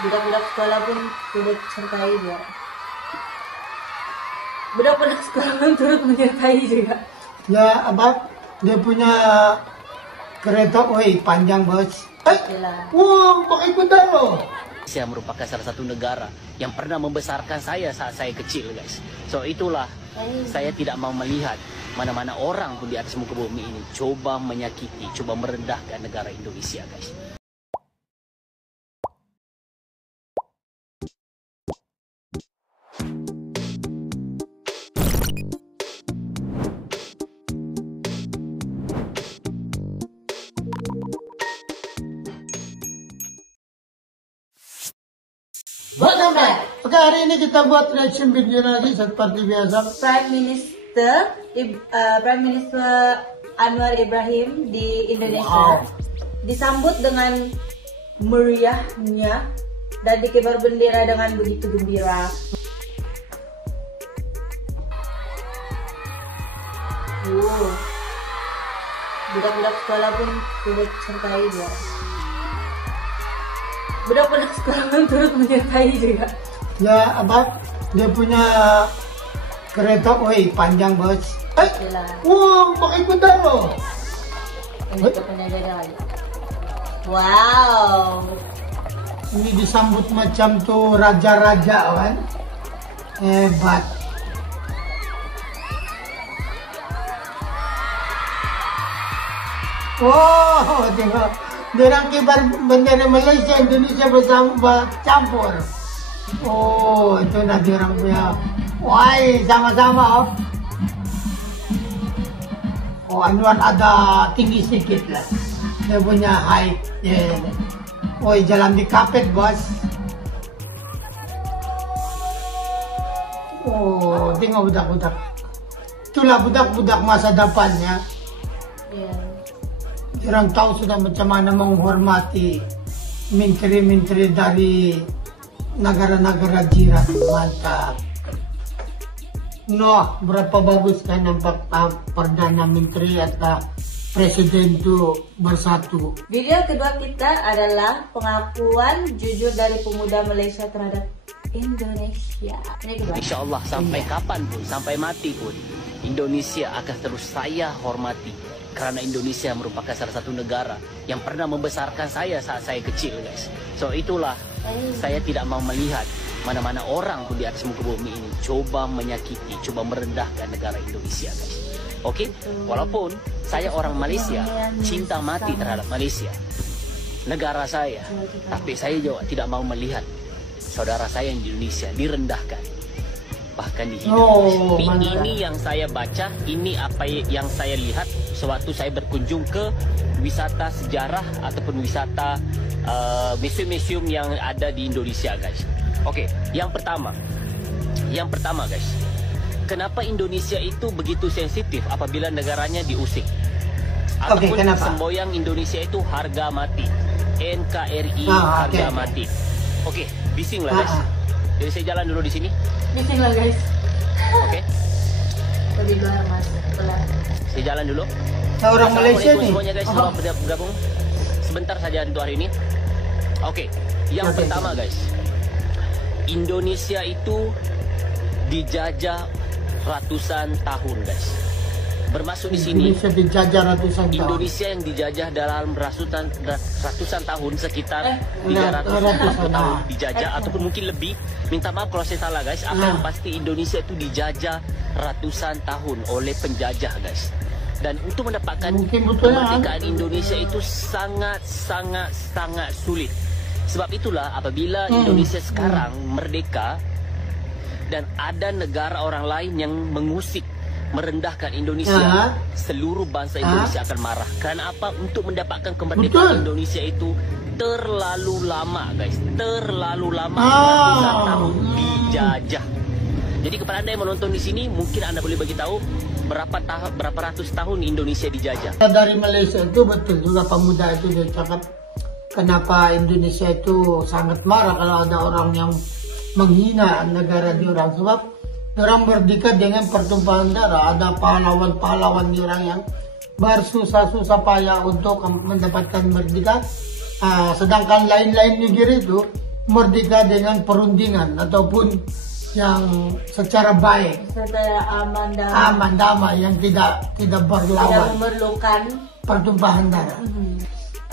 Budak-budak sekolah pun turut sertai dia. Budak-budak sekolah pun turut menyertai juga. Ya apa? Dia punya kereta, panjang bos. Wow, pakai kuda loh. Indonesia merupakan salah satu negara yang pernah membesarkan saya saat saya kecil, guys. So itulah saya tidak mau melihat mana-mana orang pun di atas muka bumi ini coba menyakiti, coba merendahkan negara Indonesia, guys. Welcome back. Oke, hari ini kita buat reaction video lagi seperti biasa. Prime Minister Anwar Ibrahim di Indonesia disambut dengan meriahnya dan dikibar bendera dengan begitu gembira. Budak-budak sekolah pun turut sertai dia. Budak-budak sekolah pun turut menyertai juga. Ya apa? Dia punya kereta, panjang bos. Wow, pakai kuda loh. Ini penjaga lagi. Wow. Ini disambut macam tuh raja-raja kan? Hebat. Wow, tengok. Dia kibar bendera Malaysia, Indonesia bersama campur. Oh, itu nanti orang punya. Wah, sama-sama. Oh, Anwar ada tinggi sedikit lah. Dia punya height. Jalan di kapet, bos. Oh, tengok budak-budak. Itulah budak-budak masa depannya. Orang tahu sudah macam mana menghormati menteri-menteri dari negara-negara jiran. Mantap. Berapa bagus kan nampak Perdana Menteri atau Presiden itu bersatu. Video kedua kita adalah pengakuan jujur dari pemuda Malaysia terhadap Indonesia. Ini kedua. Insya Allah sampai kapanpun, sampai mati pun, Indonesia akan terus saya hormati. Karena Indonesia merupakan salah satu negara yang pernah membesarkan saya saat saya kecil, guys. So itulah saya tidak mau melihat mana-mana orang pun di atas muka bumi ini coba menyakiti, coba merendahkan negara Indonesia, guys. Oke? Walaupun saya orang Malaysia, cinta mati terhadap Malaysia, negara saya, tapi saya juga tidak mau melihat saudara saya yang di Indonesia direndahkan. Bahkan di hidup. Ini yang saya baca, ini apa yang saya lihat sewaktu saya berkunjung ke wisata sejarah ataupun wisata museum-museum yang ada di Indonesia, guys. Oke, yang pertama guys, kenapa Indonesia itu begitu sensitif apabila negaranya diusik? Ataupun semboyan Indonesia itu harga mati, NKRI harga mati. Oke, bising lah guys. Jadi saya jalan dulu di sini. Bising lah guys. Oke. Tadi luar mas. Saya jalan dulu. Orang Malaysia nih. Semuanya guys, semua bergabung. Sebentar saja untuk hari ini. Oke. Yang pertama guys, Indonesia itu dijajah ratusan tahun guys. Bermaksud di sini Indonesia dijajah ratusan tahun. Indonesia yang dijajah dalam ratusan tahun, sekitar 300 tahun dijajah ataupun mungkin lebih. Minta maaf kalau saya salah guys. Akan pasti Indonesia itu dijajah ratusan tahun oleh penjajah guys. Dan untuk mendapatkan kemerdekaan Indonesia itu sangat sulit. Sebab itulah apabila Indonesia sekarang merdeka dan ada negara orang lain yang mengusik, merendahkan Indonesia, seluruh bangsa Indonesia akan marah. Karena apa? Untuk mendapatkan kemerdekaan Indonesia itu terlalu lama guys, terlalu lama, ratusan tahun dijajah. Jadi kepada anda yang menonton di sini, mungkin anda boleh bagi tahu berapa ratus tahun Indonesia dijajah. Dari Malaysia itu betul juga pemuda itu dia cakap kenapa Indonesia itu sangat marah kalau ada orang yang menghina negara diorang, sebab orang merdeka dengan pertumpahan darah. Ada pahlawan-pahlawan diorang yang bersusah-susah payah untuk mendapatkan merdeka. Sedangkan lain-lain negara itu merdeka dengan perundingan ataupun yang secara baik, secara aman damai yang tidak tidak berlawan, memerlukan pertumpahan darah.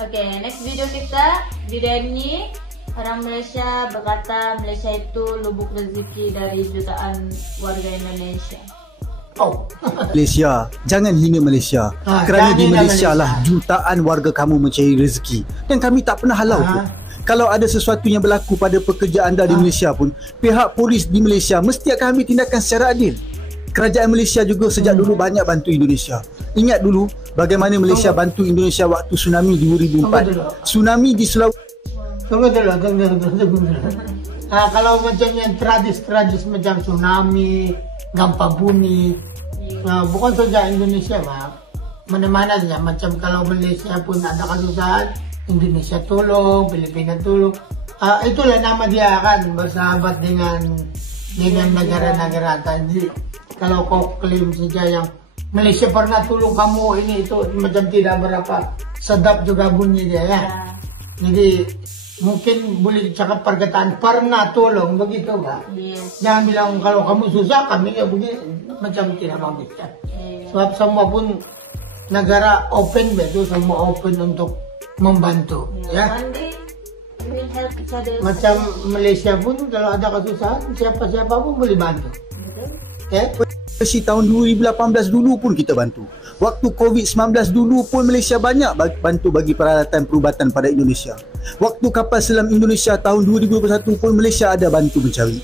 Oke, next video kita. Video ini orang Malaysia berkata Malaysia itu lubuk rezeki dari jutaan warga Indonesia. Oh. Malaysia, jangan hina Malaysia. Kerana di Malaysia lah jutaan warga kamu mencari rezeki dan kami tak pernah halau pun. Kalau ada sesuatu yang berlaku pada pekerja anda di Malaysia pun, pihak polis di Malaysia mesti akan ambil tindakan secara adil. Kerajaan Malaysia juga sejak dulu banyak bantu Indonesia. Ingat dulu bagaimana Malaysia bantu Indonesia waktu tsunami 2004. Tsunami di Sulawesi. Tunggu dulu. Kalau macam yang tragis macam tsunami, gempa bumi, bukan saja Indonesia, mana-mana saja. Macam kalau Malaysia pun ada kesusahan, Indonesia tolong, Filipina tolong. Itulah nama dia kan bersahabat dengan negara-negara tadi. Kalau kau klaim saja yang Malaysia pernah tolong kamu ini itu macam tidak berapa sedap juga bunyi dia ya. Jadi mungkin boleh cakap perkataan pernah tolong begitu Pak. Yes. Jangan bilang kalau kamu susah kami ya begini macam tidak bagus ya. Sebab semua pun negara open betul, semua open untuk membantu ya. One day we will help each other. Macam Malaysia pun kalau ada kesusahan siapa-siapa pun boleh bantu. Ya. Tahun 2018 dulu pun kita bantu. Waktu COVID-19 dulu pun Malaysia banyak bantu bagi peralatan perubatan pada Indonesia. Waktu kapal selam Indonesia tahun 2021 pun Malaysia ada bantu mencari.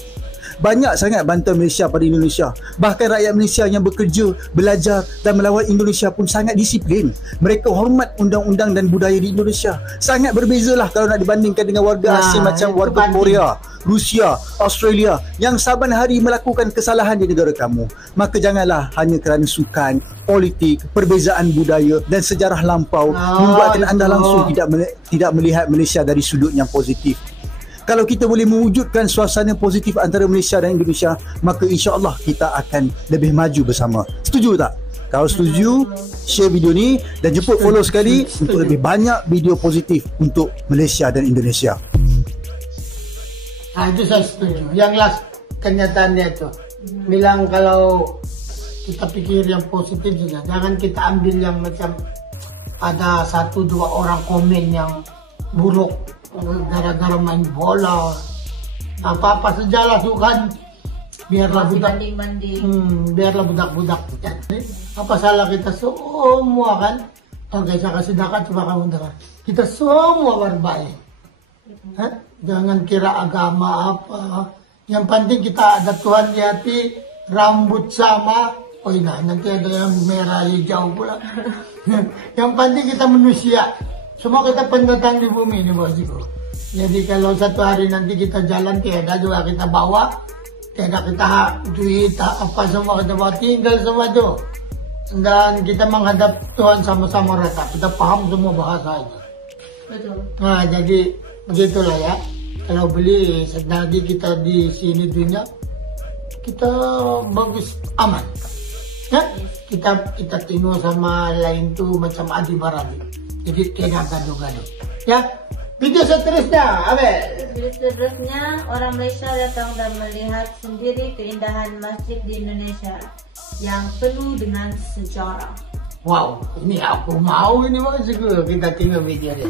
Banyak sangat bantuan Malaysia pada Indonesia. Bahkan rakyat Malaysia yang bekerja, belajar dan melawat Indonesia pun sangat disiplin. Mereka hormat undang-undang dan budaya di Indonesia. Sangat berbezalah kalau nak dibandingkan dengan warga asing macam warga Korea, Rusia, Australia yang saban hari melakukan kesalahan di negara kamu. Maka janganlah hanya kerana sukan, politik, perbezaan budaya dan sejarah lampau membuatkan anda langsung tidak melihat Malaysia dari sudut yang positif. Kalau kita boleh mewujudkan suasana positif antara Malaysia dan Indonesia, maka insya-Allah kita akan lebih maju bersama. Setuju tak? Kalau setuju, share video ni dan jemput follow sekali untuk lebih banyak video positif untuk Malaysia dan Indonesia. Itu saya setuju. Yang last kenyataannya itu bilang kalau kita pikir yang positif saja, jangan kita ambil yang macam ada 1-2 orang komen yang buruk gara-gara main bola apa-apa sajalah sukan biarlah budak biarlah budak-budak apa salah kita semua kan. Oke, saya kasih dekat coba kamu dengar, kita semua berbaik. Jangan kira agama apa, yang penting kita ada Tuhan di hati, rambut sama. Oh iya, nanti ada yang merah hijau pula. Yang penting kita manusia. Semua kita pendatang di bumi ini bosku. Jadi kalau satu hari nanti kita jalan tiada juga kita bawa, tiada kita duit apa semua kita bawa, tinggal semua itu. Dan kita menghadap Tuhan sama-sama rata. Kita paham semua bahasa itu. Betul. Nah jadi begitulah ya. Kalau beli nanti kita di sini dunia kita bagus aman. Ya? Kita tengok sama lain tuh macam adi baradik. Jadi tidak gaduh-gaduh. Ya, video seterusnya, Abe. Video seterusnya, orang Malaysia datang dan melihat sendiri keindahan masjid di Indonesia yang penuh dengan sejarah. Wow, ini aku mau ini bosku. Kita tengok video dia.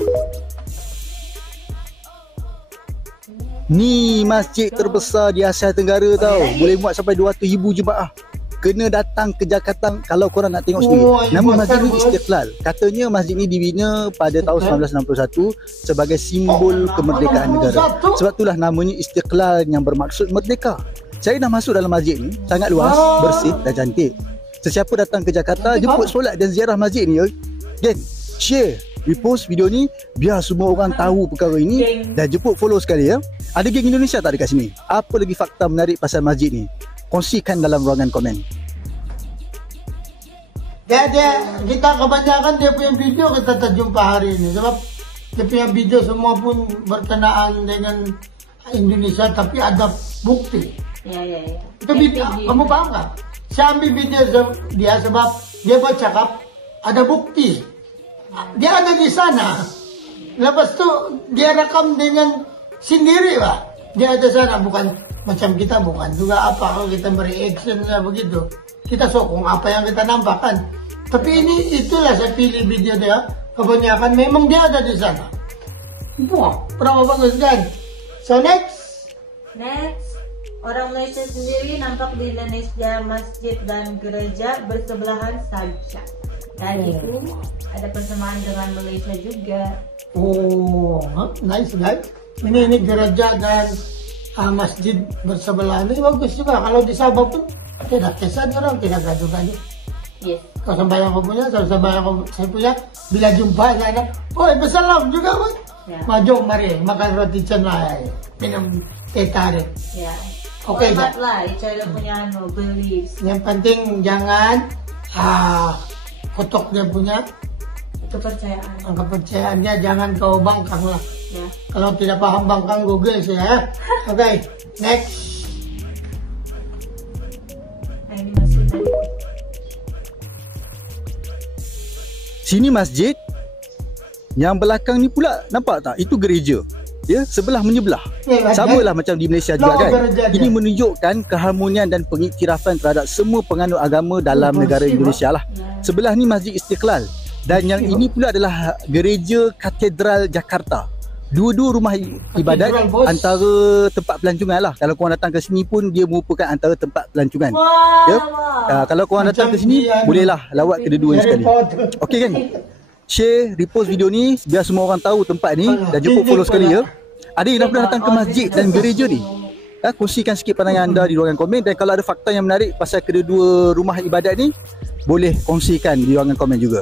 Ni masjid terbesar di Asia Tenggara tau. Boleh muat sampai 200,000 jemaah. Kena datang ke Jakarta kalau korang nak tengok sendiri. Nama masjid ni Istiqlal. Katanya masjid ni dibina pada tahun 1961 sebagai simbol kemerdekaan negara. Sebab itulah namanya Istiqlal yang bermaksud merdeka. Saya dah masuk dalam masjid ni, sangat luas, bersih dan cantik. Sesiapa datang ke Jakarta, jemput solat dan ziarah masjid ni. Dan share, repost video ni biar semua orang tahu perkara ini dan jemput follow sekali ya. Ada geng Indonesia tak dekat sini? Apa lagi fakta menarik pasal masjid ni? Kongsikan dalam ruangan komen. Kita kebanyakan dia punya video kita terjumpa hari ini sebab dia punya video semua pun berkenaan dengan Indonesia tapi ada bukti. Ya. Itu video, kamu paham nggak? Saya ambil video dia sebab dia bercakap ada bukti. Dia ada di sana. Lepas tu dia rekam dengan sendiri Pak. Dia ada sana, bukan macam kita, bukan juga apa kalau kita bereactionnya begitu. Kita sokong apa yang kita nampak kan. Tapi ini itulah saya pilih video dia. Kebanyakan memang dia ada di sana. Wah, berapa bagus kan? So next. Orang Malaysia sendiri nampak di Indonesia masjid dan gereja bersebelahan saja. Dan itu ada persamaan dengan Malaysia juga. Oh, nice guys. Ini gereja dan masjid bersebelahan. Ini bagus juga. Kalau di Sabah pun tidak kesan orang, tidak gaduh-gaduh. Yes. Kalau sembahyang kau punya, saya punya. Bila jumpa saya, oh bersalam juga Bang. Ya. Maju mari makan roti canai, minum teh tarik. Ya. Oke, Hormat lah, itu ada punya beliefs. Yang penting jangan kotok dia punya kepercayaannya, jangan kau bangkang lah. Ya. Kalau tidak paham bangkang Google saya. Oke, next. Nah, ini masih tadi. Sini masjid. Yang belakang ni pula nampak tak? Itu gereja. Ya, sebelah menyebelah. Sama lah macam di Malaysia juga kan. Ini menunjukkan keharmonian dan pengiktirafan terhadap semua penganut agama dalam negara Indonesia lah. Sebelah ni Masjid Istiqlal. Dan yang ini pula adalah Gereja Katedral Jakarta. Dua-dua rumah ibadat antara tempat pelancongan lah. Kalau korang datang ke sini pun dia merupakan antara tempat pelancongan. Ya? Kalau korang datang ke sini, bolehlah lawat kedua-dua sekali. Okey kan? Share, repost video ni biar semua orang tahu tempat ni. Dan jemput follow sekali ya. Ada yang dah pernah datang ke masjid dan gereja ni? Kongsikan sikit pandangan anda di ruangan komen. Dan kalau ada fakta yang menarik pasal kedua-dua rumah ibadat ni, boleh kongsikan di ruangan komen juga.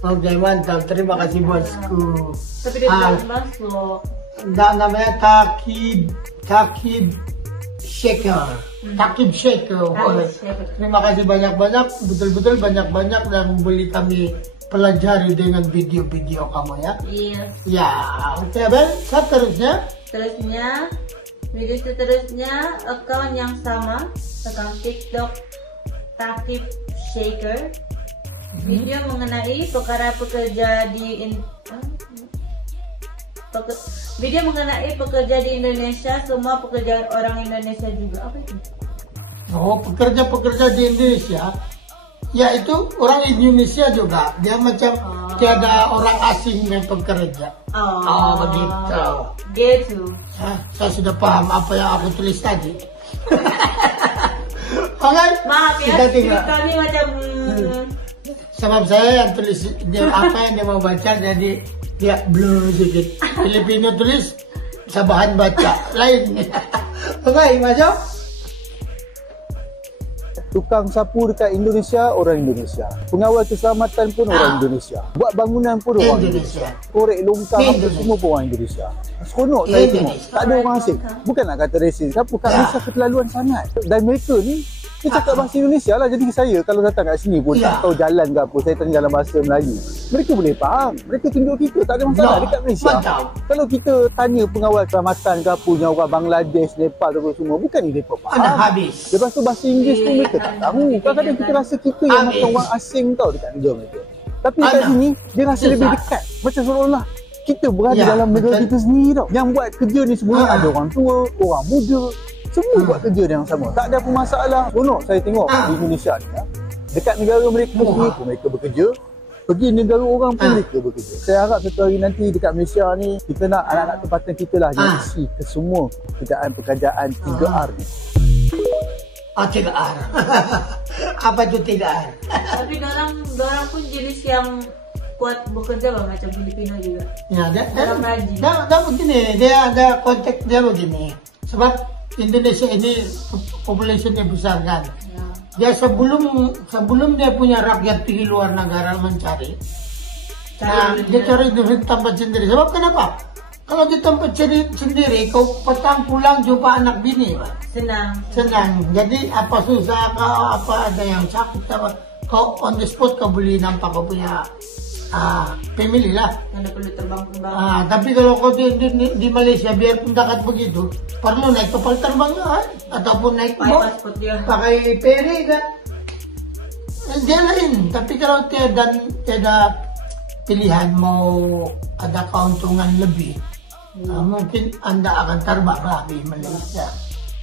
Oke, mantap. Terima kasih bosku. Tapi dia belum masuk. Namanya Takib Shaker. Takib Shaker. Terima kasih banyak-banyak. Betul-betul banyak-banyak dan boleh kami pelajari dengan video-video kamu ya. Yes. Ya, oke Ben. Seterusnya. Video seterusnya account yang sama, account TikTok Takib Shaker. Video mengenai perkara pekerja di video mengenai pekerja di Indonesia, semua pekerjaan orang Indonesia juga. Apa itu? Oh, pekerja-pekerja di Indonesia. Ya itu orang Indonesia juga. Dia macam tiada orang asing yang bekerja. Oh begitu. Gitu. Saya sudah paham apa yang aku tulis tadi. Oke. Maaf ya, kami macam sebab saya yang tulis dia apa yang dia mau baca, jadi dia blur sedikit. Filipino tulis sabahan baca lain. Oke, masuk. Tukang sapu dekat Indonesia, orang Indonesia. Pengawal keselamatan pun orang Indonesia. Buat bangunan pun orang Indonesia. Korek longkang apa semua pun orang Indonesia. Seronok saya tengok. Tak ada orang asing. Bukan nak kata resis. Apa kat Malaysia keterlaluan sangat. Dan mereka ni dia cakap bahasa Indonesia lah. Jadi saya kalau datang kat sini pun tak tahu jalan ke apa, saya tanya dalam bahasa Melayu, mereka boleh faham. Mereka tunjuk kita, tak ada masalah dekat Malaysia. Kalau kita tanya pengawal keselamatan ke apa yang orang Bangladesh, Nepal tu semua, bukan ni mereka faham. Lepas tu bahasa Inggeris pun mereka tak tahu. Kadang-kadang kita rasa kita yang macam orang asing tau dekat negara mereka. Tapi kat sini dia rasa lebih dekat. Macam seolah-olah kita berada dalam negara kita sendiri tau. Yang buat kerja ni semua ada orang tua, orang muda, semua buat kerja yang sama. Tak ada apa masalah. Seronok saya tengok di Indonesia ni. Dekat negara mereka sendiri pun mereka bekerja. Pergi negara orang pun mereka bekerja. Saya harap satu hari nanti dekat Malaysia ni, kita nak anak-anak tempatan kita lah yang isi ke semua pekerjaan 3R ni. 3R. Apa itu 3R? Tapi orang pun jenis yang kuat bekerja lah, macam Filipino juga. Ya, dia begini, dia ada konteks dia begini. Sebab Indonesia ini populasinya besar kan. Dia sebelum dia punya rakyat pergi luar negara mencari, dia cari di tempat sendiri. Sebab kenapa? Kalau di tempat sendiri, kau petang pulang jumpa anak bini, Pak. Senang. Jadi apa susah kau, apa ada yang sakit, apa, kau on the spot kau boleh nampak kau punya family lah. Yang perlu terbang. Tapi kalau kau di Malaysia biarpun dekat begitu, perlu naik kapal terbang kan, ataupun naik boat, pakai ferry kan. Dia lain. Tapi kalau tiada pilihan mau ada keuntungan lebih, mungkin Anda akan terbang lah di Malaysia.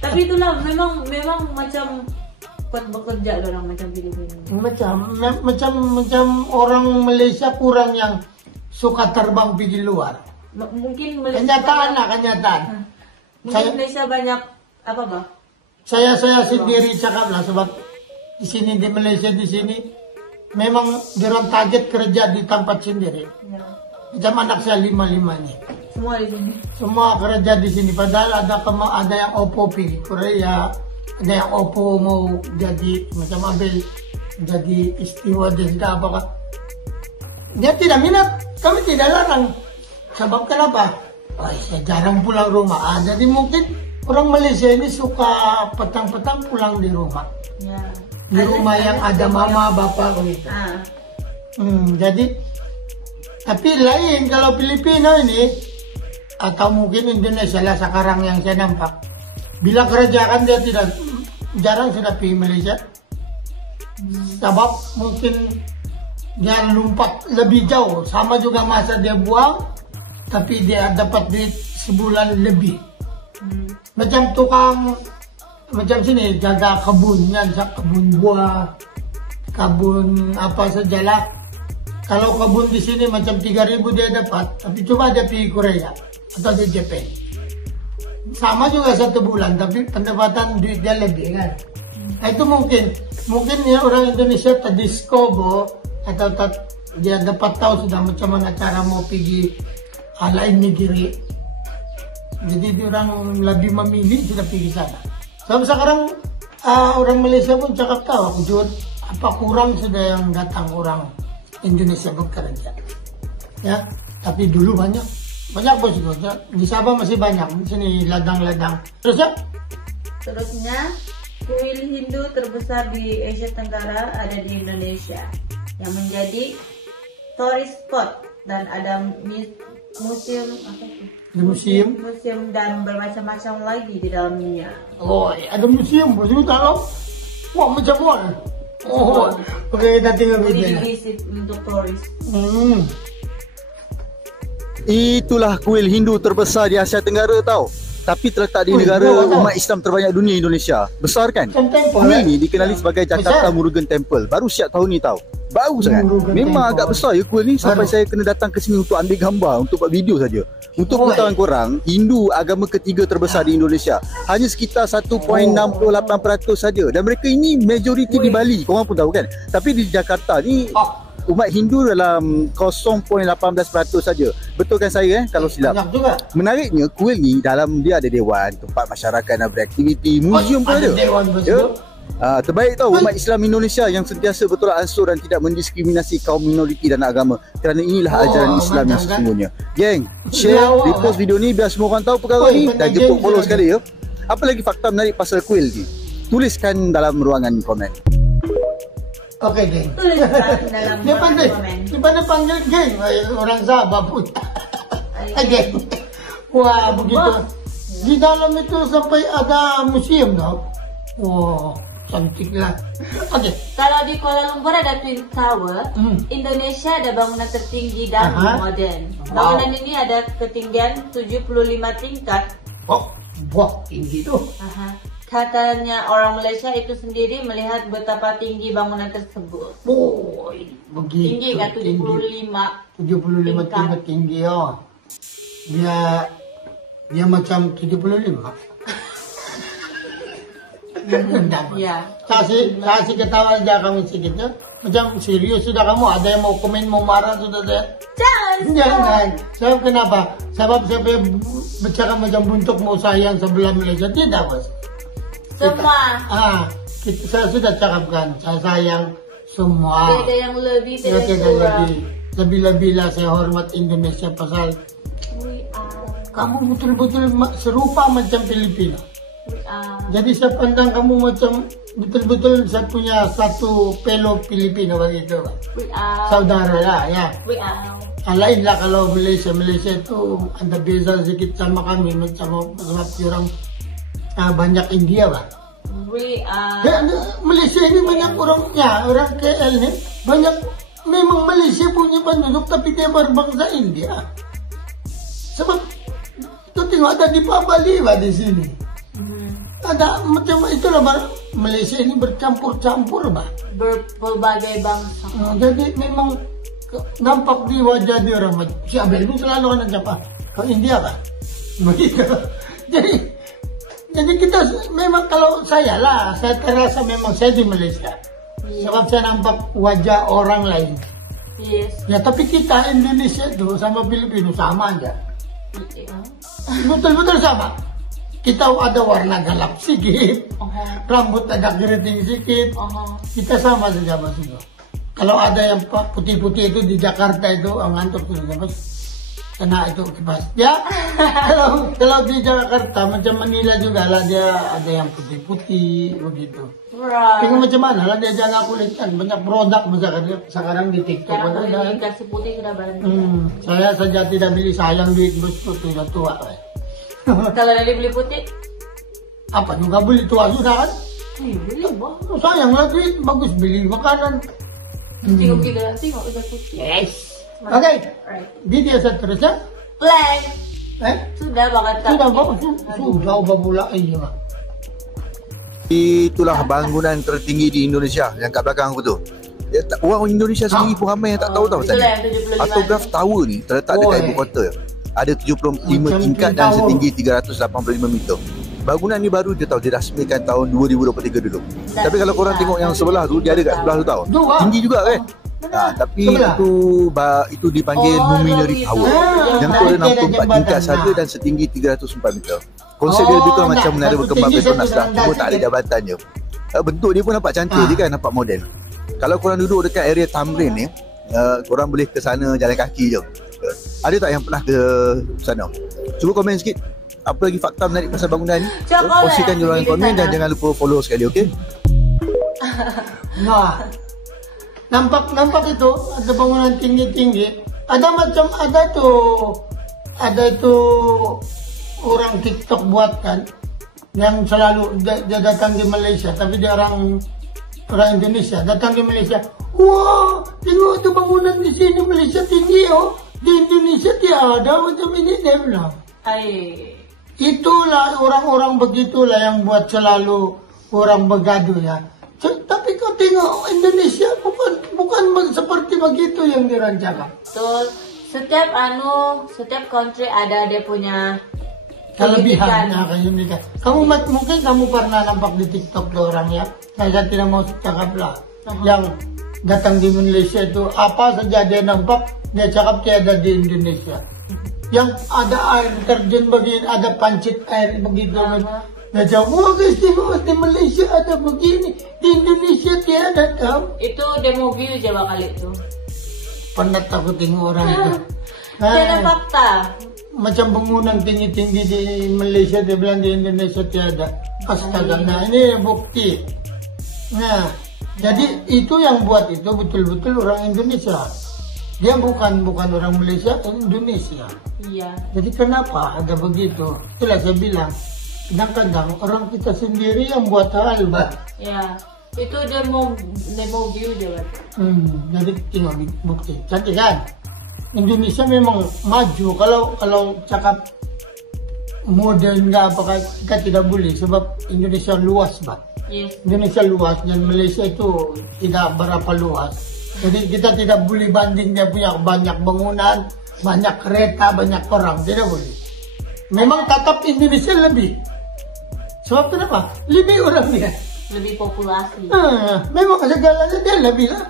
Tapi itulah memang macam buat bekerja orang macam Filipina. Macam orang Malaysia kurang yang suka terbang pergi luar. Mungkin Malaysia Kenyataan. Mungkin Malaysia banyak apa bah? Saya sendiri cakap lah, sebab di sini di Malaysia di sini memang diorang target kerja di tempat sendiri. Ya. Macam anak saya 5-5 nih. Semua di sini. Semua kerja di sini. Padahal ada yang Oppo pergi Korea, ada yang Oppo mau jadi macam ambil jadi stewardess ke apa. Dia tidak minat, kami tidak larang. Sebab kenapa? Saya jarang pulang rumah. Jadi mungkin orang Malaysia ini suka petang-petang pulang di rumah. Ya. Di rumah yang ada mama, bapak gitu. Jadi, tapi lain kalau Filipino ini, atau mungkin Indonesia lah sekarang yang saya nampak. Bila kerja kan dia jarang sudah pergi Malaysia. Sebab mungkin dia lompat lebih jauh. Sama juga masa dia buang, tapi dia dapat duit sebulan lebih. Macam tukang, macam sini jaga kebun, kebun buah, kebun apa sajalah. Kalau kebun di sini macam 3.000 dia dapat, tapi coba dia pergi Korea atau di Jepang. Sama juga 1 bulan, tapi pendapatan duit dia lebih kan. Nah, itu mungkin ya orang Indonesia terdiscover atau dia dapat tahu sudah macam mana cara mau pergi lain negeri. Jadi orang lebih memilih sudah pergi sana. Sebab sekarang orang Malaysia pun cakap tahu, Jun, apa kurang sudah yang datang orang Indonesia bekerja. Ya, tapi dulu banyak bos itu. Di Sabah masih banyak, di sini ladang-ladang. Terusnya, kuil Hindu terbesar di Asia Tenggara ada di Indonesia, yang menjadi tourist spot dan ada museum apa itu? Museum dan bermacam-macam lagi di dalamnya. Oh, ada museum, bos itu tahu? Wah, macam mana? Oh, oke, kita tinggal video. Visit untuk turis. Itulah kuil Hindu terbesar di Asia Tenggara tau. Tapi terletak di negara umat Islam terbanyak dunia, Indonesia. Besar kan? Kuil ni dikenali sebagai Jakarta Murugan Temple. Baru siap tahun ni tau. Baru sangat. Memang agak besar ya kuil ni, sampai saya kena datang ke sini untuk ambil gambar, untuk buat video saja. Untuk pengetahuan korang, Hindu agama ketiga terbesar di Indonesia. Hanya sekitar 1.68% saja. Dan mereka ini majoriti di Bali. Korang pun tahu kan? Tapi di Jakarta ni umat Hindu dalam 0.18% saja. Betul kan saya kalau silap? Menariknya kuil ni dalam dia ada dewan, tempat masyarakat nak beraktiviti, museum pun ada. Terbaik tahu umat Islam Indonesia yang sentiasa bertolak ansur dan tidak mendiskriminasi kaum minoriti dan agama, kerana inilah ajaran Islam yang sesungguhnya. Geng, share, repost video ni biar semua orang tahu perkara ni, dan jemput follow sekali ya. Apa lagi fakta menarik pasal kuil ni? Tuliskan dalam ruangan komen. Oke, geng. Tuliskan dalam Dia pandai. Dia pandai panggil geng. Orang Sabah pun. Geng. Wah, begitu. Di dalam itu sampai ada museum tau. Wah, cantik lah. Oke. Kalau di Kuala Lumpur ada Twin Tower, Indonesia ada bangunan tertinggi dan modern. Bangunan ini ada ketinggian 75 tingkat. Oh, wah, tinggi tuh. Katanya orang Malaysia itu sendiri melihat betapa tinggi bangunan tersebut. Oh, begitu. Tinggi kan 75 tingkat tinggi oh. Dia macam 75. Ya. Kasih ketawa aja kamu sedikit ya. Macam serius sudah kamu, ada yang mau komen mau marah sudah deh. Jangan. Sebab kenapa? Sebab saya bercakap macam bentuk mau sayang sebelah Malaysia, tidak bos. Semua. Saya sudah cakapkan, saya sayang semua. Tidak yang lebih, tidak kurang. Lebih-lebih lah saya hormat Indonesia pasal kamu betul-betul serupa macam Filipina. Jadi saya pandang kamu macam betul-betul saya punya satu pelo Filipina begitu. Saudara lah ya. Lain lah kalau Malaysia itu ada beza sedikit sama kami, macam orang banyak India lah. Malaysia ini banyak orangnya, orang KL ini banyak memang Malaysia punya penduduk tapi dia berbangsa India. Sebab itu tengok ada di Bali di sini. Ada macam itulah Malaysia ini bercampur-campur Berbagai bangsa. Jadi memang nampak di wajah dia orang si Abel itu selalu anak siapa? Ke India kan? Begitu. Jadi kita memang kalau saya terasa memang saya di Malaysia. Sebab saya nampak wajah orang lain. Yes. Ya tapi kita Indonesia itu sama Filipina sama aja. Betul-betul sama. Kita ada warna gelap sedikit, rambut ada keriting sedikit. Kita sama saja itu. Kalau ada yang putih-putih itu di Jakarta itu ngantuk sudah bos. Kena itu kipas. Ya, kalau di Jakarta macam Manila juga lah dia ada yang putih-putih begitu. Right. Tinggal macam mana lah dia jaga kulit kan banyak produk misalkan sekarang di TikTok ada. Dikasih putih sudah barang. Saya saja tidak beli sayang duit bos sudah tua. Kalau dari beli putih, Apa juga beli tua sudah kan? beli bang. Sayang lah duit bagus beli makanan. Tengok juga udah putih. Yes. Oke. Right. Video seterusnya. Play. Sudah ubah pula iya. Itulah bangunan tertinggi di Indonesia yang kat belakang aku tu. Orang Indonesia sendiri pun ramai yang tak tahu tau macam ni. Autograph Tower ni terletak dekat ibu kota. Ada 75 tingkat dan setinggi 385 meter. Bangunan ni baru je tahu dirasmikan tahun 2023 dulu. Tapi kalau korang tengok yang sebelah tu, dia ada kat sebelah tu tau. Tinggi juga kan? Tapi itu dipanggil Luminary Tower. Yang tu ada 64 tingkat saja dan setinggi 304 meter. Konsep dia lebih kurang macam menara berkembang Petronas lah. Cuma tak ada jabatan je. Bentuk dia pun nampak cantik je kan, nampak moden. Kalau korang duduk dekat area Tamrin ni, korang boleh ke sana jalan kaki je. Ada tak yang pernah ke sana? Cuba komen sikit. Apa lagi fakta menarik pasal bangunan ni? Kongsikan je orang komen dan jangan lupa follow sekali, okey? Nah, nampak itu ada bangunan tinggi-tinggi. Ada itu orang TikTok buat kan, yang selalu dia datang di Malaysia, tapi dia orang Indonesia datang di Malaysia. Wah, tengok itu bangunan di sini Malaysia tinggi di Indonesia tiada macam ini dia bilang. Itulah orang-orang begitulah yang buat selalu orang bergaduh ya. Tapi kau tengok Indonesia bukan seperti begitu yang dirancangkan. So, setiap country ada dia punya kelebihan. Mungkin kamu pernah nampak di TikTok tuh orang ya. Saya tidak mau cakap lah. Yang datang di Malaysia itu apa saja dia nampak, dia cakap tiada di Indonesia. Yang ada air terjun begini, ada pancit air begitu. Dia cakap, wah guys, di Malaysia ada begini, di Indonesia tiada tahu. Itu demo view coba kali itu. Pernah takut tengok orang itu. Tiada fakta. Macam bangunan tinggi-tinggi di Malaysia, dia bilang di Indonesia tiada. Astaga, nah ini bukti. Nah, jadi itu yang buat itu betul-betul orang Indonesia. Dia bukan orang Malaysia, Indonesia. Iya. Jadi kenapa ada begitu? Itulah saya bilang. Kadang-kadang orang kita sendiri yang buat hal, Mbak. Ya, itu demo view juga. Jadi tinggal bukti. Cantik kan? Indonesia memang maju. Kalau cakap modern nggak apa kita tidak boleh sebab Indonesia luas, Mbak. Yes. Indonesia luas dan Malaysia itu tidak berapa luas. Jadi kita tidak boleh banding dia punya banyak bangunan, banyak kereta, banyak orang. Tidak boleh. Memang tetap Indonesia lebih. Sebab kenapa? Lebih orang dia. Lebih populasi. Memang segalanya dia lebih lah.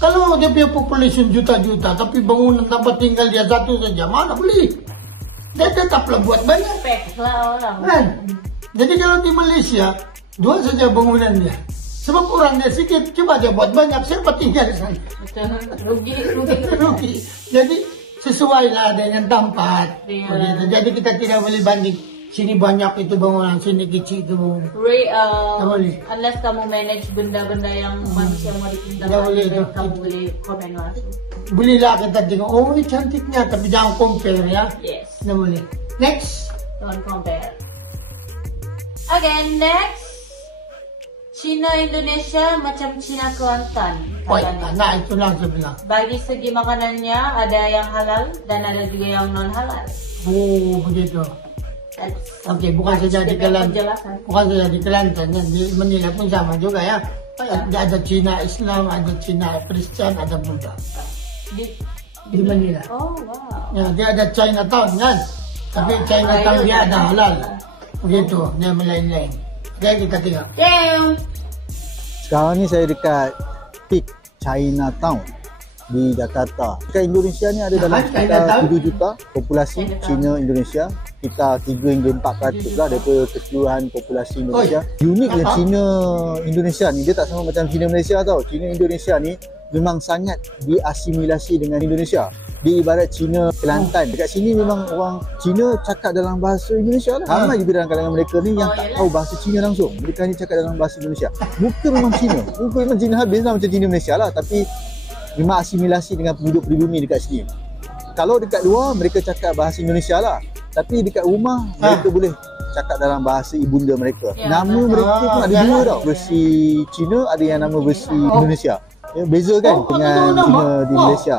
Kalau dia punya population juta-juta, tapi bangunan tempat tinggal dia satu saja, mana boleh? Dia tetaplah buat banyak. Lah orang. Kan? Jadi kalau di Malaysia, dua saja bangunan dia. Sebab orang dia sedikit, coba dia buat banyak, siapa tinggal di sana? Rugi. Jadi sesuai lah dengan tempat. Begitu. Jadi kita tidak boleh banding. Sini banyak itu bangunan, sini kecil itu bangunan. Unless kamu manage benda-benda yang manusia mau ditinggalkan, kamu boleh komen langsung. Bolehlah kita tengok, oh ini cantiknya, tapi jangan compare ya. Yes. Tidak boleh. Next. Don't compare. Okay, next. Cina Indonesia macam Cina Kelantan. Oh, katanya. nah itu lah saya bilang. Bagi segi makanannya ada yang halal dan ada juga yang non halal. Oh, begitu. Oke, bukan saja di Kelantan. Bukan saja di Kelantan, di Manila pun sama juga ya. Ada Cina Islam, ada Cina Kristen, ada Buddha. Di Manila. Oh, wow. Ya, dia ada Chinatown kan. Tapi Chinatown dia ada halal. Begitu, dia melain-lain. Oke, kita tengok. Sekarang ni saya dekat Peak Chinatown di Jakarta. Dekat Indonesia ni ada dalam sekitar 7 juta populasi Cina Indonesia. Kita 3 hingga 4% lah daripada keseluruhan populasi Indonesia. Unik dengan Cina Indonesia ni, dia tak sama macam Cina Malaysia tau. Cina Indonesia ni memang sangat diasimilasi dengan Indonesia. Dia ibarat Cina Kelantan. Dekat sini memang orang Cina cakap dalam bahasa Indonesia lah. Ramai juga dalam kalangan mereka ni yang tak tahu bahasa Cina langsung. Mereka hanya cakap dalam bahasa Indonesia. Muka memang Cina. Muka memang Cina habis lah macam Cina Malaysia lah. Tapi memang asimilasi dengan penduduk pribumi dekat sini. Kalau dekat luar mereka cakap bahasa Indonesia lah. Tapi dekat rumah mereka boleh cakap dalam bahasa ibunda mereka. Nama mereka pun ada dua tau. Versi Cina, ada yang nama versi Indonesia. Ya, beza kan dengan Cina di Malaysia.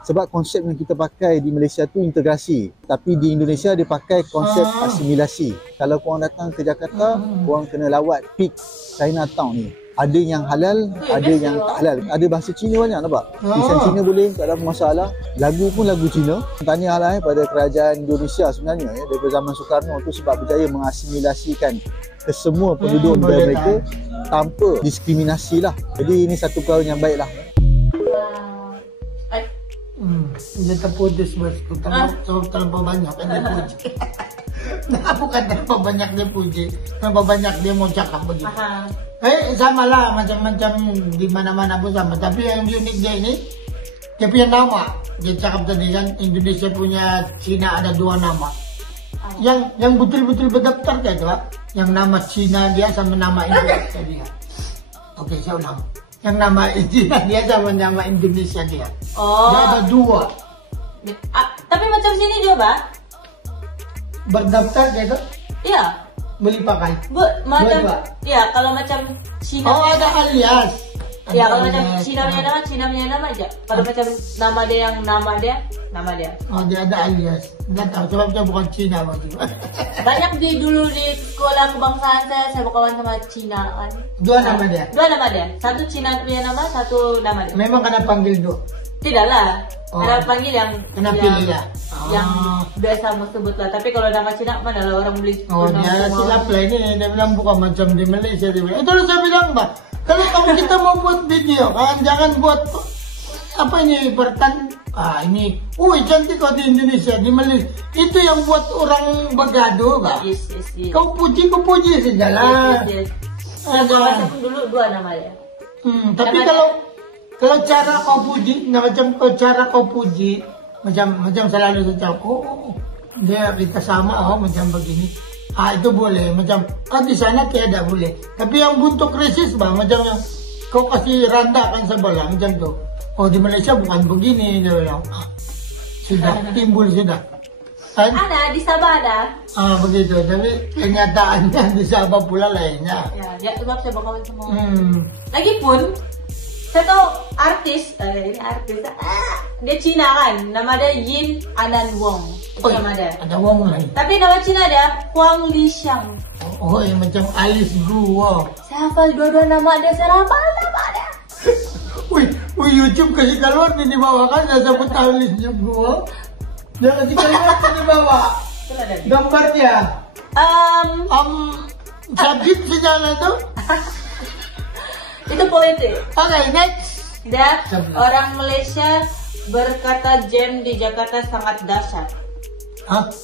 Sebab konsep yang kita pakai di Malaysia tu integrasi. Tapi di Indonesia dia pakai konsep asimilasi. Kalau korang datang ke Jakarta, korang kena lawat Peak Chinatown ni. Ada yang halal, ada yang tak halal. Ada bahasa Cina banyak, nampak? Tulisan Cina boleh, tak ada masalah. Lagu pun lagu Cina. Tanya lah pada kerajaan Indonesia sebenarnya ya, daripada zaman Soekarno tu sebab berjaya mengasimilasikan ke semua penduduk negara mereka tanpa diskriminasi lah. Jadi ini satu perkara yang baik lah. Dia terputus bosku. Terlalu banyak kan dia puji. Nah, bukan terlalu banyak dia puji. Terlalu banyak dia mau cakap begitu. Sama lah macam-macam di mana-mana pun sama. Tapi yang unik dia ini, dia punya nama. Dia cakap tadi kan Indonesia punya Cina ada 2 nama. Yang betul-betul berdaftar dia tu, yang nama Cina dia sama nama Indonesia dia. Oke, saya ulang. Yang nama Cina dia sama nama Indonesia dia. Oh. Dia ada 2. Tapi macam sini juga, Pak? Berdaftar dia tu? Iya. Beli pakai. Macam, ya kalau macam Cina. Oh, ada alias. Ya kalau macam Cina punya nama aja. Kalau macam nama dia yang nama dia. Oh, dia ada alias. Tidak tahu sebabnya bukan Cina baju. Banyak dulu di sekolah kebangsaan saya berkawan sama Cina kan. 2 nama dia. 2 nama dia. Satu Cina punya nama, satu nama dia. Memang kena panggil 2. Tidaklah. Ada panggil yang kena pilih ya. Yang biasa mau sebut lah. Tapi kalau nama Cina mana lah orang beli. Oh, dia silap lah ini. Dia bilang bukan macam di Malaysia. Dia bilang. Itu saya bilang, Mbak. Kalau kita mau buat video, jangan buat apa ini ini. Cantik kau di Indonesia, di Malaysia. Itu yang buat orang bergaduh, Mbak. Yes. Kau puji saja lah. Yes. Saya pun dulu 2 nama dia. Tapi kalau cara kau puji, cara kau puji, macam selalu saya cakap, dia kita sama, macam begini. Itu boleh, macam di sana tiada boleh. Tapi yang bentuk krisis bang, macam yang kau kasih randakan sebelah, macam tu. Oh di Malaysia bukan begini, dia bilang. Sudah timbul sudah. Ada di Sabah ada. Begitu, tapi kenyataannya di Sabah pula lainnya. Ya sebab saya berkawan sama. Lagipun saya tahu artis, ini artis, dia Cina kan, nama dia Yin Anan Wong. Nama dia. Ada Wong lain. Tapi nama Cina dia Huang Lishang. Oh, yang macam Alice Guo. Saya hafal 2 nama dia, saya hafal nama dia. Wih, YouTube kasih keluar di bawah kan, saya sebut Alice Guo. Dia kasih keluar di bawah. Gambar dia. Sabit sejalan tu. Itu politik. Oke, next. Dan orang Malaysia berkata jam di Jakarta sangat dahsyat.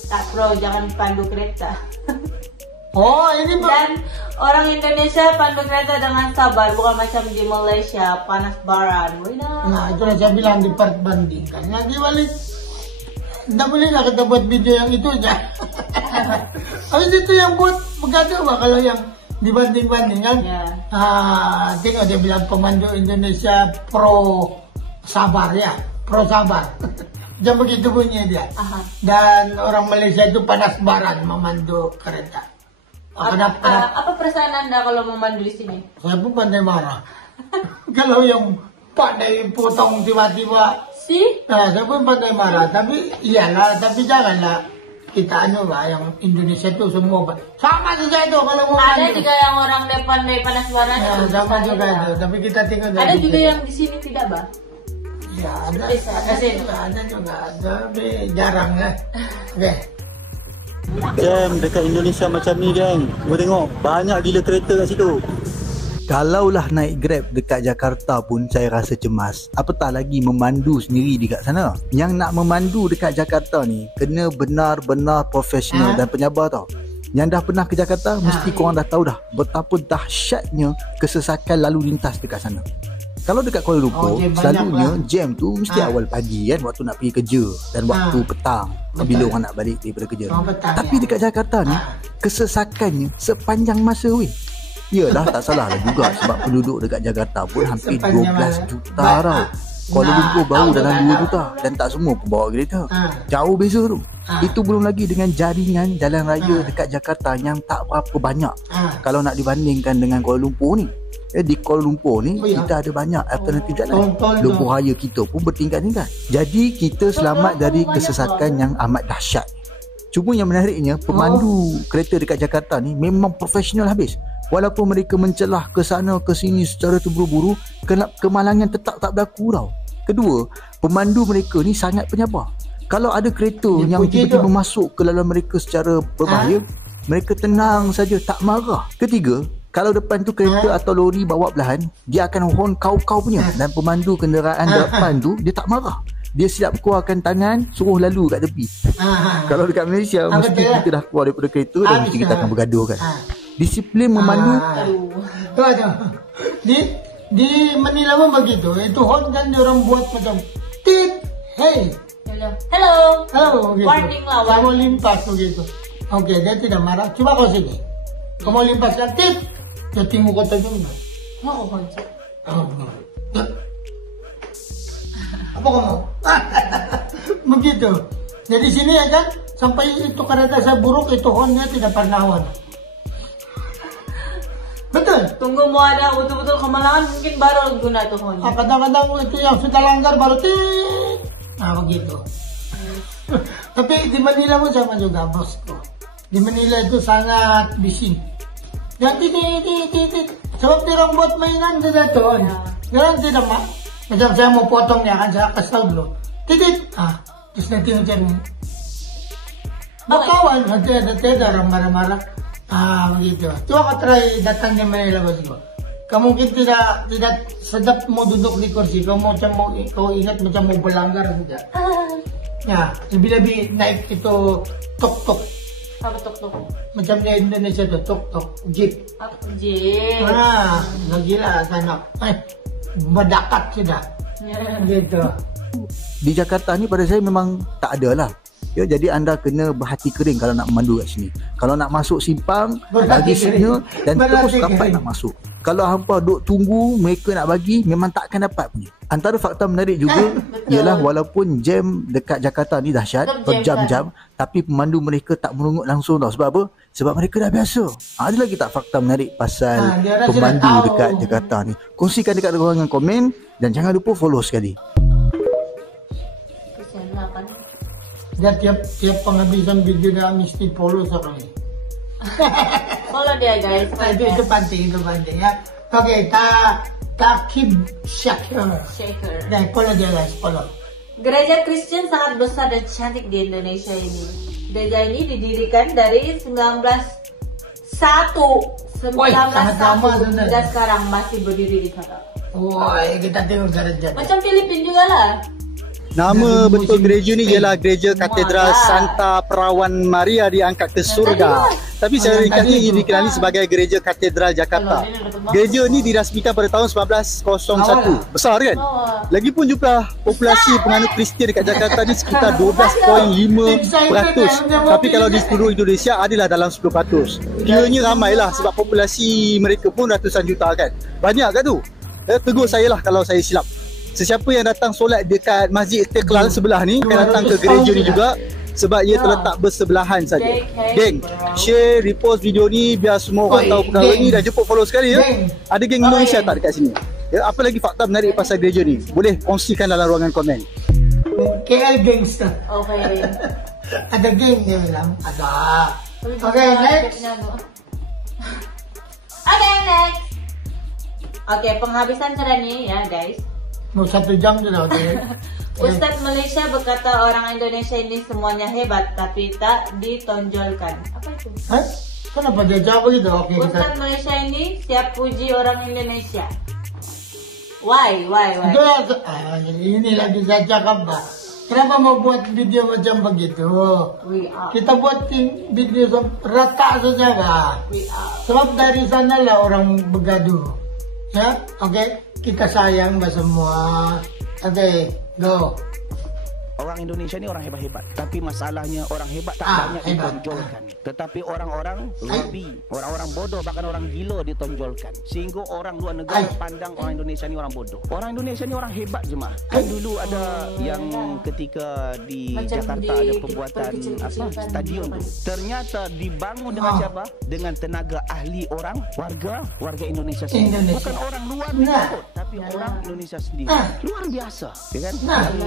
Tak pro, jangan pandu kereta. Oh, ini Dan orang Indonesia pandu kereta dengan sabar, bukan macam di Malaysia panas baran. Nah, itulah saya bilang diperbandingkan. Nanti balik, tidak boleh lah kita buat video yang itu aja. Habis itu yang buat begaduh bah, kalau yang dibanding-banding kan. Tengok dia bilang pemandu Indonesia pro sabar ya, pro sabar. Jam begitu bunyi dia. Dan orang Malaysia itu panas baran memandu kereta. Apa perasaan Anda kalau memandu di sini? Saya pun pandai marah. Kalau yang pandai potong tiba-tiba, nah, saya pun pandai marah. Tapi iyalah, tapi janganlah kita yang Indonesia itu semua sama juga itu kalau mau ada juga yang orang pandai panas barat ya, sama juga itu. Tapi kita tinggal ada juga yang di sini tidak, Bah? Ya ada juga, tapi jarang ya. Oke. Jam dekat Indonesia macam ni geng. Kau tengok banyak gila kereta kat situ. Kalaulah naik Grab dekat Jakarta pun saya rasa cemas. Apatah lagi memandu sendiri dekat sana. Yang nak memandu dekat Jakarta ni kena benar-benar profesional dan penyabar tau. Yang dah pernah ke Jakarta mesti korang dah tahu dah betapa dahsyatnya kesesakan lalu lintas dekat sana. Kalau dekat Kuala Lumpur, selalunya jam tu mesti awal pagi kan, waktu nak pergi kerja, dan waktu petang bila orang nak balik daripada kerja. Tapi dekat Jakarta ni kesesakannya sepanjang masa weh. Yalah, tak salah lah juga sebab penduduk dekat Jakarta pun hampir 12 juta tau. Kuala Lumpur baru dalam 2 juta dan tak semua pun bawa kereta. Jauh beza tu. Itu belum lagi dengan jaringan jalan raya dekat Jakarta yang tak berapa banyak kalau nak dibandingkan dengan Kuala Lumpur ni. Di Kuala Lumpur ni kita ada banyak alternatif jalan. Lumpur raya kita pun bertingkat-tingkat. Jadi kita selamat dari kesesakan yang amat dahsyat. Cuma yang menariknya, pemandu kereta dekat Jakarta ni memang profesional habis. Walaupun mereka mencelah ke sana ke sini secara terburu-buru, kemalangan tetap tak berlaku tau. Kedua, pemandu mereka ni sangat penyabar. Kalau ada kereta yang tiba-tiba masuk ke dalam mereka secara berbahaya, mereka tenang saja, tak marah. Ketiga, kalau depan tu kereta atau lori bawa belahan, dia akan horn kau-kau punya. Dan pemandu kenderaan depan tu, dia tak marah. Dia siap keluarkan tangan, suruh lalu kat tepi. Kalau dekat Malaysia, mesti kita dah keluar daripada kereta dan mesti kita akan bergaduh kan. Disiplin memandu. Di Manila pun begitu. Itu horn kan dia orang buat macam tit, hey, hello, gitu. Warning lah, Saya mau limpas begitu. Oke, dia tidak marah. Coba kau sini. Kau mau limpas tit, dia timu kota juga. Mau kunci. Apa kau mau? Begitu. Jadi sini ya kan, sampai itu kereta saya buruk, itu hornnya tidak pernah horn. Betul. Tunggu mau ada betul-betul kemalangan, mungkin baru guna tuh horn. Kadang-kadang itu yang sudah langgar baru tit. Nah begitu. Tapi di Manila pun sama juga bosku. Di Manila itu sangat bising. Dan titit. Sebab dia orang buat mainan sudah tuh. Jangan tidak mak. Macam saya mau potong dia akan saya kesal dulu. Titit. Terus nanti macam kawan nanti ada orang marah-marah. Begitu. Coba kau try datang di Manila bosku. Kamu mungkin tidak sedap mau duduk di kursi. Kau ingat macam mau berlanggar saja. Ya, lebih-lebih naik itu tok-tok. Apa tok-tok? Macam di Indonesia itu tok-tok, jeep. Jeep. Gila sana. Mendekat sudah. Gitu. Di Jakarta ni pada saya memang tak ada lah. Ya, jadi anda kena berhati kering kalau nak memandu kat sini. Kalau nak masuk simpang, bagi signal dan terus sampai nak masuk. Kalau hampa duk tunggu mereka nak bagi, memang takkan dapat punya. Antara fakta menarik juga ialah walaupun jam dekat Jakarta ni dahsyat, berjam-jam, tapi pemandu mereka tak merungut langsung tau. Sebab apa? Sebab mereka dah biasa. Ada lagi tak fakta menarik pasal pemandu dekat Jakarta ni? Kongsikan dekat ruangan komen dan jangan lupa follow sekali. Dia tiap penghabisan video dia mesti follow sekali. Follow dia guys. Itu penting ya. Oke, Takib Shaker. Nah, follow dia guys, follow. Gereja Kristen sangat besar dan cantik di Indonesia ini. Gereja ini didirikan dari 1901 hingga sekarang masih berdiri di sana. Woi, kita tengok gereja. Macam Filipina juga lah. Nama betul gereja ni ialah Gereja Katedral Santa Perawan Maria diangkat ke surga. Tapi secara ringkasnya ia dikenali sebagai Gereja Katedral Jakarta. Gereja ni dirasmikan pada tahun 1901. Besar kan? Lagipun jumlah populasi penganut Kristian dekat Jakarta ni sekitar 12.5%. Tapi kalau di seluruh Indonesia adalah dalam 10%. Kiranya ramailah sebab populasi mereka pun ratusan juta kan. Banyak kan tu? Tegur saya lah kalau saya silap. Sesiapa yang datang solat dekat Masjid Istiqlal sebelah ni akan datang ke gereja ni juga. sebab ia terletak bersebelahan saja. Geng, share, repost video ni biar semua orang tahu perkara ni, dan jemput follow sekali ya. Ada geng Indonesia tak dekat sini? Ya, apa lagi fakta menarik pasal gereja ni? Boleh kongsikan dalam ruangan komen. KL gangster. Okay. Ada geng dia bilang. Ada. Okay, next. Okay, next. Okay, penghabisan cara ni ya guys. Mau 1 jam je dah. Ustaz Malaysia berkata orang Indonesia ini semuanya hebat tapi tak ditonjolkan. Apa itu? Hah? Kenapa dia jawab begitu? Okay, Ustaz Malaysia ini siap puji orang Indonesia. Why? Ini lagi saya cakap dah. Kenapa mau buat video macam begitu? Kita buat video rata saja lah. Sebab dari sana lah orang bergaduh. Ya, oke. Kita sayang semua. Oke, go. Orang Indonesia ni orang hebat-hebat, tapi masalahnya orang hebat tak banyak ditonjolkan. Tetapi orang-orang lobby, orang-orang bodoh, bahkan orang gila ditonjolkan, sehingga orang luar negara pandang orang Indonesia ni orang bodoh. Orang Indonesia ni orang hebat jemaah. Kan dulu ada yang ketika di macam Jakarta ada pembuatan stadion tu, ternyata dibangun dengan siapa? Dengan tenaga ahli orang warga Indonesia sendiri. Bukan orang luar negara, tapi orang Indonesia sendiri. Luar biasa, ya kan?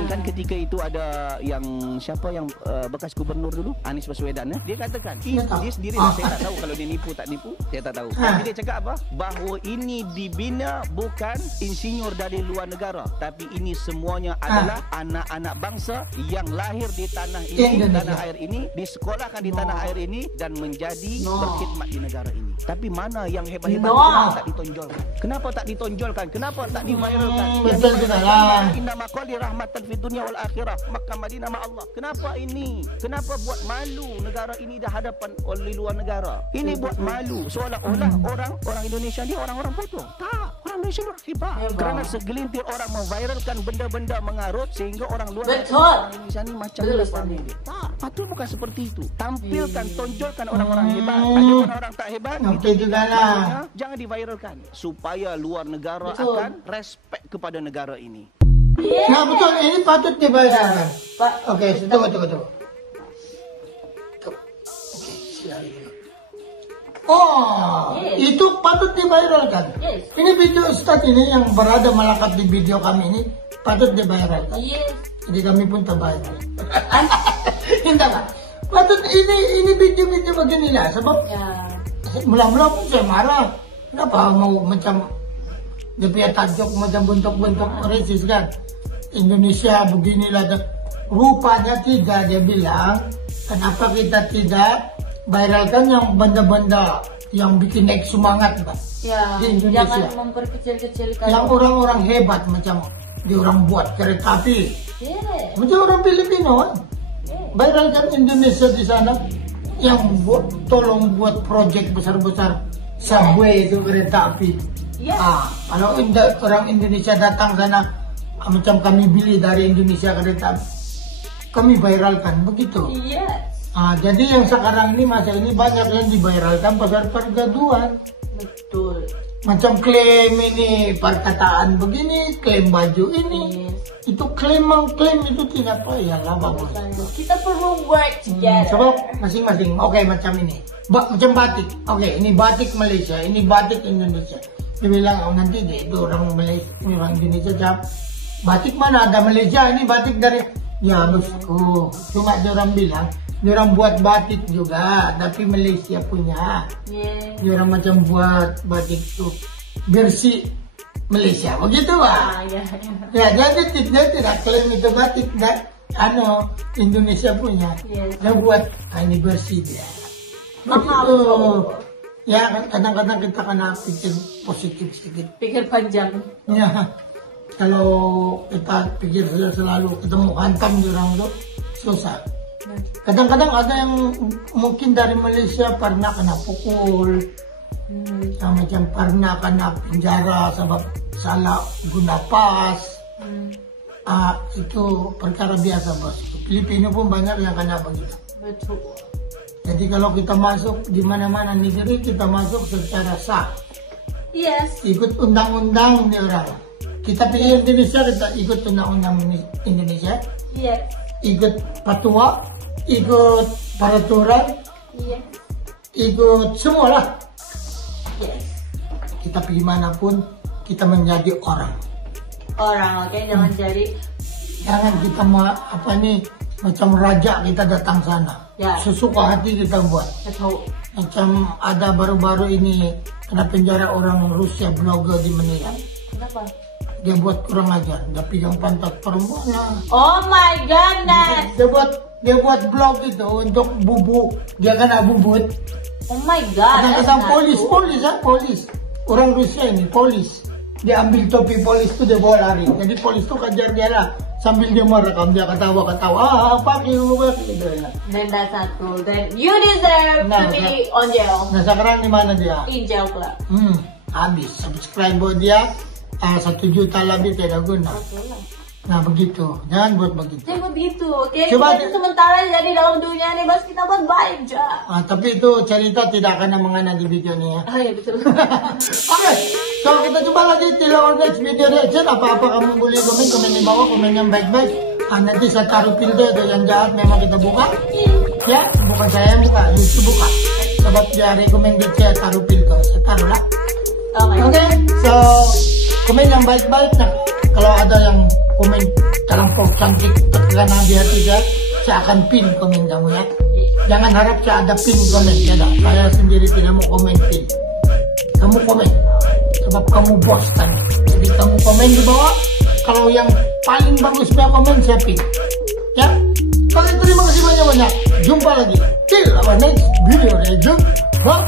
Kan ketika itu ada yang siapa yang bekas gubernur dulu, Anies Baswedan ya, dia katakan dia sendiri saya tak tahu kalau dia nipu tak nipu, saya tak tahu. Tapi dia cakap apa? Bahawa ini dibina bukan insinyur dari luar negara, tapi ini semuanya adalah anak-anak bangsa yang lahir di tanah ini, tanah air ini, disekolahkan di tanah air ini dan menjadi berkhidmat di negara ini. Tapi mana yang hebat-hebat kenapa tak ditonjolkan? Kenapa tak ditonjolkan? Kenapa tak diviralkan? Betul lah. Inna maqali rahmatan fid dunya wal akhirah. Makkah Madinah ma Allah. Kenapa ini? Kenapa buat malu negara ini dah hadapan oleh luar negara? Ini buat malu seolah-olah orang Indonesia ni orang-orang bodoh. Tak, orang Indonesia ni hebat. Kerana segelintir orang memviralkan benda-benda mengarut sehingga orang luar negara Indonesia ni macam mana? Tak, patut bukan seperti itu. Tampilkan, tonjolkan orang-orang hebat. Ada orang tak hebat? Itu juga lah. Jangan diviralkan supaya luar negara akan respect kepada negara ini. Nah betul, ini patut dibayarkan. Oke, tunggu. Itu patut diviralkan. Ini video Ustaz ini yang berada melekat di video kami ini patut diviralkan. Jadi kami pun terbayar. Entahlah. Patut ini video-video beginilah sebab mula-mula pun saya marah. Kenapa mau macam dia punya tajuk macam bentuk-bentuk resis kan? Indonesia beginilah. Rupanya tidak, dia bilang kenapa kita tidak viralkan yang benda-benda yang bikin naik semangat Pak, di Indonesia. Jangan memperkecil-kecilkan yang orang-orang hebat macam dia orang buat kereta api, macam orang Filipino kan? Viralkan Indonesia di sana yang tolong buat project besar-besar subway itu kereta api. Kalau orang Indonesia datang sana macam kami beli dari Indonesia kereta, kami viralkan begitu. Jadi yang sekarang ini masa ini banyak yang diviralkan pasal pergaduhan. Betul. Macam klaim ini perkataan begini, klaim baju ini, itu klaim itu tidak payah lah bagus. Kita perlu work together. Sebab masing-masing. Oke, macam ini. Macam batik. Oke, ini batik Malaysia, ini batik Indonesia. Dia bilang nanti itu orang Malaysia, orang Indonesia jawab, batik mana ada Malaysia, ini batik dari bosku. Cuma dia orang bilang dia orang buat batik juga tapi Malaysia punya. Dia orang macam buat batik tu bersih Malaysia begitu Pak. Jadi tidak klaim itu batik dan Indonesia punya. Dia buat ini bersih dia. Ya kadang-kadang kita kena pikir positif sedikit, pikir panjang. Kalau kita pikir selalu ketemu hantam di orang itu susah. Kadang-kadang ada yang mungkin dari Malaysia pernah kena pukul, macam pernah kena penjara sebab salah guna pas. Itu perkara biasa bos. Filipino pun banyak yang kena begitu. Betul. Jadi kalau kita masuk di mana-mana negeri, kita masuk secara sah. Ikut undang-undang nih orang. Kita pilih Indonesia, kita ikut undang-undang Indonesia. Ikut fatwa, ikut peraturan, Yes. ikut semua lah. Yes. Kita pergi manapun, kita menjadi orang. Orang, oke, jangan jadi. Jangan kita apa nih macam raja kita datang sana. Ya. Sesuka hati kita buat. Betul. Macam ada baru-baru ini kena penjara orang Rusia blogger di Manila. Kenapa? Dia buat kurang ajar, dia pegang pantat perempuan. Oh my goodness. Dia buat blog itu untuk bubu, dia kena bubut. Oh my god. Kadang-kadang polis. Orang Rusia ini polis. Dia ambil topi polis itu dia bawa lari. Jadi polis itu kejar dia lah. Sambil dia merekam, dia ketawa. Pakai gitu ya. Then that's not cool. Then you deserve to be on jail. Nah sekarang di mana dia? In jail club. Habis. Subscribe buat dia 1 juta lebih tidak guna. Oke lah. Nah begitu, jangan buat begitu. Jangan begitu, oke? Coba Kita sementara jadi dalam dunia ini, bos kita buat baik aja. Tapi itu cerita tidak akan mengena di video ini ya. Oh iya betul. Oke, so kita coba lagi di next video reaction. Apa-apa kamu boleh komen di bawah, komen yang baik-baik. Nanti saya taruh filter itu yang jahat memang kita buka. Ya, bukan saya yang buka, YouTube buka. Sebab dia rekomendasi saya taruh filter, saya taruh lah. Oke, so komen yang baik-baik. Nah, kalau ada yang komen dalam post cantik terkena di hati saya akan pin komen kamu ya. Jangan harap saya ada pin komen ya. Saya sendiri tidak mau komen pin. Kamu komen, sebab kamu bos kan. Jadi kamu komen di bawah. Kalau yang paling bagus punya komen saya pin. Ya. Oke, terima kasih banyak-banyak. Jumpa lagi till our next video reaction. Bye.